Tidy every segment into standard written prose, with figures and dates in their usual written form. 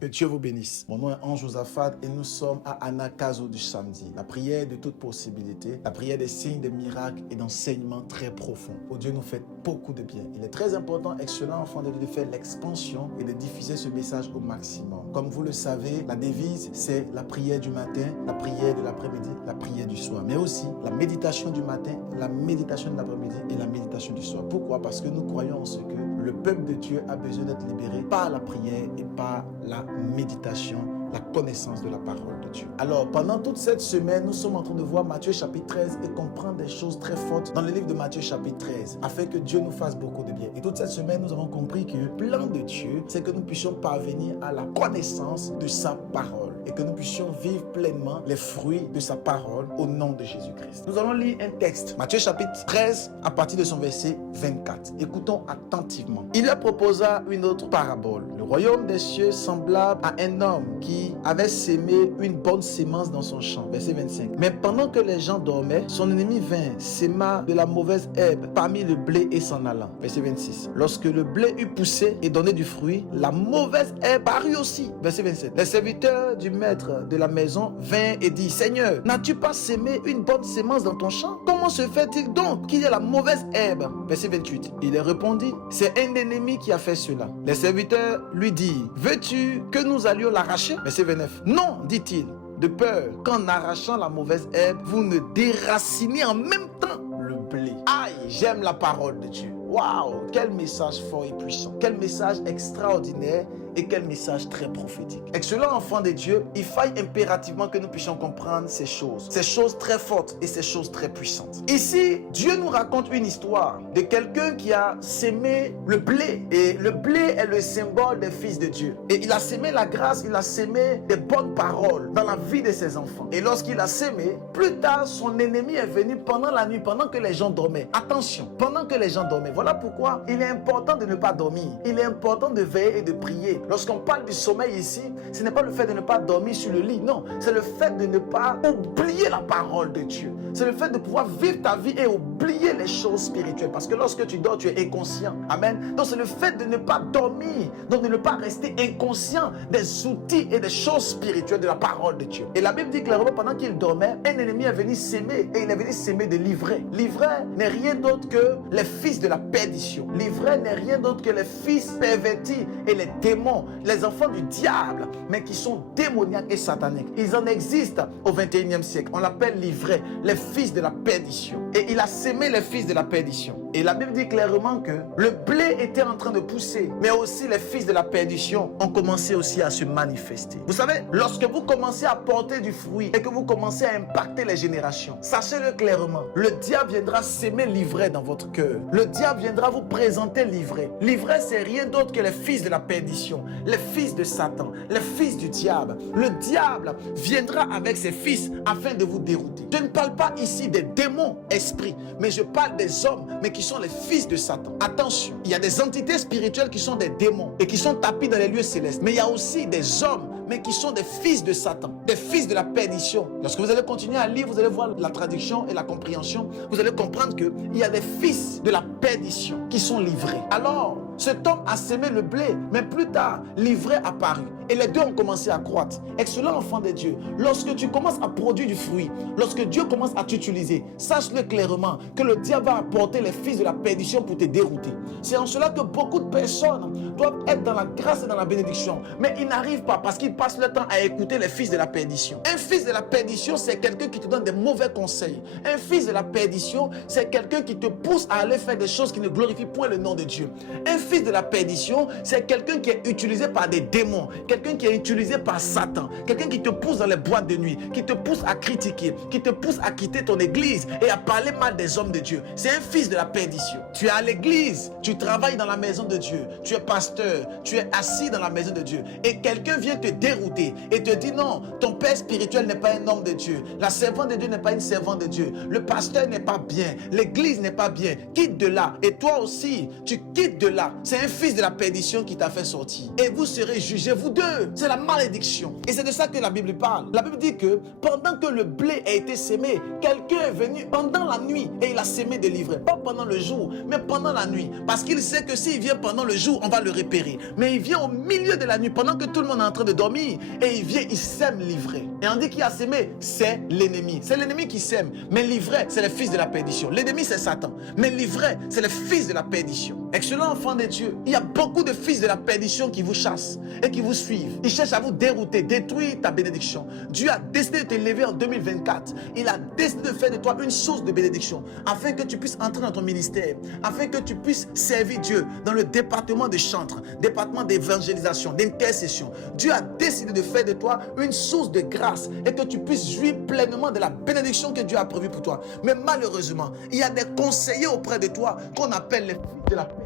Que Dieu vous bénisse. Mon nom est Ange Josaphat et nous sommes à Anakazo du samedi. La prière de toute possibilité, la prière des signes, des miracles et d'enseignements très profonds. Oh Dieu nous fait beaucoup de bien. Il est très important, excellent enfant de Dieu, de faire l'expansion et de diffuser ce message au maximum. Comme vous le savez, la devise, c'est la prière du matin, la prière de l'après-midi, la prière du soir. Mais aussi la méditation du matin, la méditation de l'après-midi et la méditation du soir. Pourquoi? Parce que nous croyons en ce que le peuple de Dieu a besoin d'être libéré par la prière et par la méditation, la connaissance de la parole de Dieu. Alors, pendant toute cette semaine, nous sommes en train de voir Matthieu chapitre 13 et comprendre des choses très fortes dans le livre de Matthieu chapitre 13, afin que Dieu nous fasse beaucoup de bien. Et toute cette semaine, nous avons compris que le plan de Dieu, c'est que nous puissions parvenir à la connaissance de sa parole et que nous puissions vivre pleinement les fruits de sa parole au nom de Jésus-Christ. Nous allons lire un texte, Matthieu chapitre 13, à partir de son verset 24. Écoutons attentivement. Il leur proposa une autre parabole. Le royaume des cieux semblable à un homme qui avait sémé une bonne sémence dans son champ. Verset 25. Mais pendant que les gens dormaient, son ennemi vint, séma de la mauvaise herbe parmi le blé et s'en alla. Verset 26. Lorsque le blé eut poussé et donné du fruit, la mauvaise herbe parut aussi. Verset 27. Les serviteurs du maître de la maison vinrent et dit: Seigneur, n'as-tu pas sémé une bonne sémence dans ton champ? Comment se fait-il donc qu'il y ait la mauvaise herbe? Verset 28. Il leur répondit: c'est un ennemi qui a fait cela. Les serviteurs lui dirent: veux-tu que nous allions l'arracher? Verset 29. Non, dit-il, de peur qu'en arrachant la mauvaise herbe, vous ne déraciniez en même temps le blé. Aïe, j'aime la parole de Dieu. Waouh, quel message fort et puissant. Quel message extraordinaire et quel message très prophétique. Excellent enfant de Dieu, il faille impérativement que nous puissions comprendre ces choses très fortes et ces choses très puissantes. Ici, Dieu nous raconte une histoire de quelqu'un qui a sémé le blé. Et le blé est le symbole des fils de Dieu. Et il a sémé la grâce, il a sémé des bonnes paroles dans la vie de ses enfants. Et lorsqu'il a sémé, plus tard, son ennemi est venu pendant la nuit, pendant que les gens dormaient. Attention, pendant que les gens dormaient. Voilà pourquoi il est important de ne pas dormir. Il est important de veiller et de prier. Lorsqu'on parle du sommeil ici, ce n'est pas le fait de ne pas dormir sur le lit. Non, c'est le fait de ne pas oublier la parole de Dieu. C'est le fait de pouvoir vivre ta vie et oublier les choses spirituelles. Parce que lorsque tu dors, tu es inconscient. Amen. Donc c'est le fait de ne pas dormir. Donc de ne pas rester inconscient des outils et des choses spirituelles de la parole de Dieu. Et la Bible dit clairement, pendant qu'il dormait, un ennemi est venu s'aimer. Et il est venu s'aimer de l'ivraie. L'ivraie n'est rien d'autre que les fils de la perdition. L'ivraie n'est rien d'autre que les fils pervertis et les démons, les enfants du diable, mais qui sont démoniaques et sataniques. Ils en existent au 21e siècle. On l'appelle l'ivraie, les fils de la perdition. Et il a sémé les fils de la perdition. Et la Bible dit clairement que le blé était en train de pousser, mais aussi les fils de la perdition ont commencé aussi à se manifester. Vous savez, lorsque vous commencez à porter du fruit et que vous commencez à impacter les générations, sachez-le clairement, le diable viendra s'aimer l'ivraie dans votre cœur. Le diable viendra vous présenter l'ivraie. L'ivraie, c'est rien d'autre que les fils de la perdition, les fils de Satan, les fils du diable. Le diable viendra avec ses fils afin de vous dérouter. Je ne parle pas ici des démons esprits, mais je parle des hommes, mais qui sont les fils de Satan. Attention, il y a des entités spirituelles qui sont des démons et qui sont tapis dans les lieux célestes. Mais il y a aussi des hommes, mais qui sont des fils de Satan, des fils de la perdition. Lorsque vous allez continuer à lire, vous allez voir la traduction et la compréhension. Vous allez comprendre qu'il y a des fils de la perdition qui sont livrés. Alors, cet homme a sémé le blé, mais plus tard, l'ivraie apparut. Et les deux ont commencé à croître. Excellent enfant de Dieu, lorsque tu commences à produire du fruit, lorsque Dieu commence à t'utiliser, sache-le clairement que le diable va apporter les fils de la perdition pour te dérouter. C'est en cela que beaucoup de personnes doivent être dans la grâce et dans la bénédiction, mais ils n'arrivent pas parce qu'ils passent le temps à écouter les fils de la perdition. Un fils de la perdition, c'est quelqu'un qui te donne des mauvais conseils. Un fils de la perdition, c'est quelqu'un qui te pousse à aller faire des choses qui ne glorifient point le nom de Dieu. Un fils de la perdition, c'est quelqu'un qui est utilisé par des démons, quelqu'un qui est utilisé par Satan, quelqu'un qui te pousse dans les boîtes de nuit, qui te pousse à critiquer, qui te pousse à quitter ton église et à parler mal des hommes de Dieu. C'est un fils de la perdition. Tu es à l'église, tu travailles dans la maison de Dieu, tu es pasteur, tu es assis dans la maison de Dieu et quelqu'un vient te dérouter et te dit non, ton père spirituel n'est pas un homme de Dieu, la servante de Dieu n'est pas une servante de Dieu, le pasteur n'est pas bien, l'église n'est pas bien, quitte de là. Et toi aussi, tu quittes de là. C'est un fils de la perdition qui t'a fait sortir et vous serez jugés, vous deux. malheureux, c'est la malédiction. Et c'est de ça que la Bible parle. La Bible dit que pendant que le blé a été sémé, quelqu'un est venu pendant la nuit et il a sémé des livrets. Pas pendant le jour, mais pendant la nuit. Parce qu'il sait que s'il vient pendant le jour, on va le repérer. Mais il vient au milieu de la nuit, pendant que tout le monde est en train de dormir, et il vient, il sème l'ivraie. Et on dit qui a sémé, c'est l'ennemi. C'est l'ennemi qui sème. Mais l'ivraie, c'est le fils de la perdition. L'ennemi, c'est Satan. Mais l'ivraie, c'est le fils de la perdition. Excellent enfant de Dieu, il y a beaucoup de fils de la perdition qui vous chassent et qui vous suivent. Ils cherchent à vous dérouter, détruire ta bénédiction. Dieu a décidé de te lever en 2024. Il a décidé de faire de toi une source de bénédiction afin que tu puisses entrer dans ton ministère, afin que tu puisses servir Dieu dans le département de chantre, département d'évangélisation, d'intercession. Dieu a décidé de faire de toi une source de grâce et que tu puisses jouir pleinement de la bénédiction que Dieu a prévue pour toi. Mais malheureusement, il y a des conseillers auprès de toi qu'on appelle les fils de la perdition.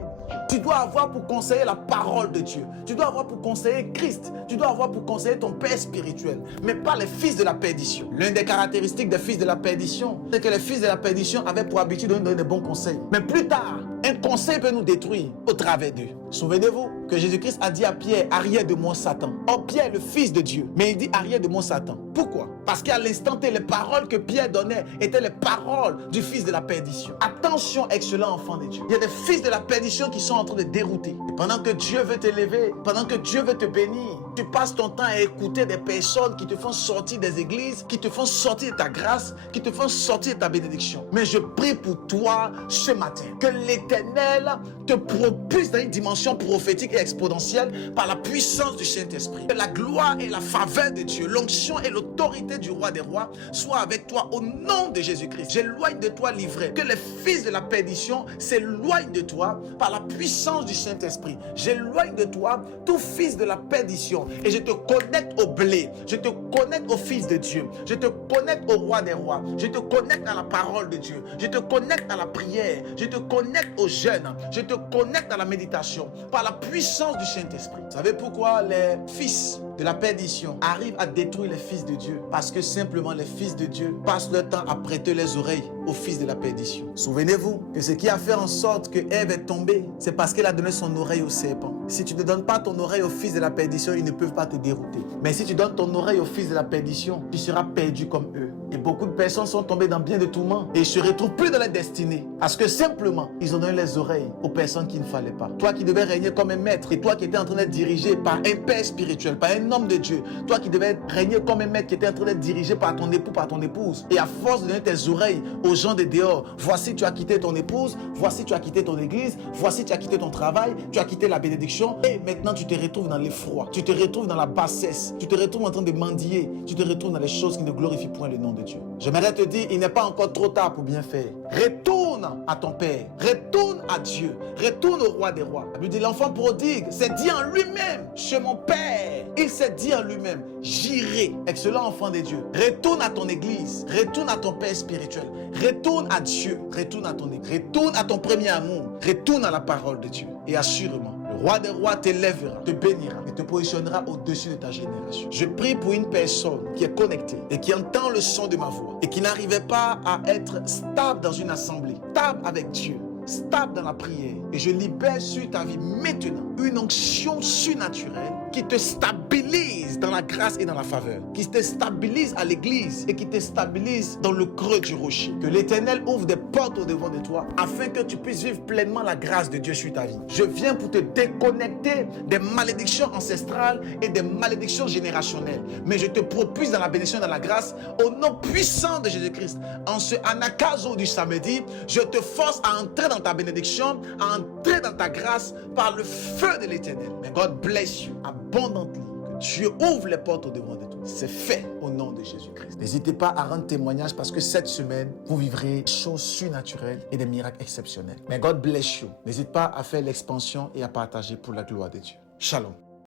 Tu dois avoir pour conseiller la parole de Dieu. Tu dois avoir pour conseiller Christ. Tu dois avoir pour conseiller ton père spirituel. Mais pas les fils de la perdition. L'une des caractéristiques des fils de la perdition, c'est que les fils de la perdition avaient pour habitude de nous donner des bons conseils. Mais plus tard, un conseil peut nous détruire au travers d'eux. Souvenez-vous que Jésus-Christ a dit à Pierre, arrière de moi Satan. Or Pierre est le fils de Dieu, mais il dit arrière de moi Satan. Pourquoi? Parce qu'à l'instant T, les paroles que Pierre donnait étaient les paroles du fils de la perdition. Attention, excellent enfant de Dieu. Il y a des fils de la perdition qui sont en train de dérouter. Et pendant que Dieu veut t'élever, pendant que Dieu veut te bénir, tu passes ton temps à écouter des personnes qui te font sortir des églises, qui te font sortir de ta grâce, qui te font sortir de ta bénédiction. Mais je prie pour toi ce matin, que l'Éternel te propulse dans une dimension prophétique et exponentielle par la puissance du Saint-Esprit. Que la gloire et la faveur de Dieu, l'onction et l'autorité du roi des rois soient avec toi au nom de Jésus-Christ. J'éloigne de toi l'ivraie. Que les fils de la perdition s'éloignent de toi par la puissance du Saint-Esprit. J'éloigne de toi tout fils de la perdition et je te connecte au blé. Je te connecte au Fils de Dieu. Je te connecte au roi des rois. Je te connecte à la parole de Dieu. Je te connecte à la prière. Je te connecte au jeûne. Je te connecte à la méditation par la puissance du Saint-Esprit. Vous savez pourquoi les fils de la perdition arrivent à détruire les fils de Dieu? Parce que simplement les fils de Dieu passent leur temps à prêter les oreilles aux fils de la perdition. Souvenez-vous que ce qui a fait en sorte que Ève est tombée, c'est parce qu'elle a donné son oreille au serpent. Si tu ne donnes pas ton oreille aux fils de la perdition, ils ne peuvent pas te dérouter. Mais si tu donnes ton oreille aux fils de la perdition, tu seras perdu comme eux. Et beaucoup de personnes sont tombées dans bien de tourments et ne se retrouvent plus dans leur destinée. Parce que simplement, ils ont donné les oreilles aux personnes qu'il ne fallait pas. Toi qui devais régner comme un maître et toi qui étais en train d'être dirigé par un père spirituel, par un homme de Dieu. Toi qui devais régner comme un maître qui était en train d'être dirigé par ton époux, par ton épouse. Et à force de donner tes oreilles aux gens de dehors, voici tu as quitté ton épouse, voici tu as quitté ton église, voici tu as quitté ton travail, tu as quitté la bénédiction et maintenant tu te retrouves dans l'effroi, tu te retrouves dans la bassesse, tu te retrouves en train de mendier, tu te retrouves dans les choses qui ne glorifient point le nom de Dieu. J'aimerais te dire, il n'est pas encore trop tard pour bien faire. Retourne à ton Père, retourne à Dieu, retourne au roi des rois. La Bible dit, l'enfant prodigue s'est dit en lui-même, chez mon Père, il s'est dit en lui-même, j'irai. Excellent enfant de Dieu, retourne à ton église, retourne à ton Père spirituel, retourne à Dieu, retourne à ton église, retourne à ton premier amour, retourne à la parole de Dieu. Et assurément, le roi des rois t'élèvera, te bénira et te positionnera au-dessus de ta génération. Je prie pour une personne qui est connectée et qui entend le son de ma voix et qui n'arrivait pas à être stable dans une assemblée, stable avec Dieu, stable dans la prière. Et je libère sur ta vie maintenant une onction surnaturelle qui te stabilise dans la grâce et dans la faveur, qui te stabilise à l'église et qui te stabilise dans le creux du rocher. Que l'Éternel ouvre des portes au devant de toi afin que tu puisses vivre pleinement la grâce de Dieu sur ta vie. Je viens pour te déconnecter des malédictions ancestrales et des malédictions générationnelles. Mais je te propulse dans la bénédiction et dans la grâce au nom puissant de Jésus-Christ. En ce anakazo du samedi, je te force à entrer dans ta bénédiction, à entrer dans ta grâce par le feu de l'Éternel. May God bless you abundantly. Que Dieu ouvre les portes au devant de toi. C'est fait au nom de Jésus-Christ. N'hésitez pas à rendre témoignage parce que cette semaine, vous vivrez des choses surnaturelles et des miracles exceptionnels. May God bless you. N'hésite pas à faire l'expansion et à partager pour la gloire de Dieu. Shalom.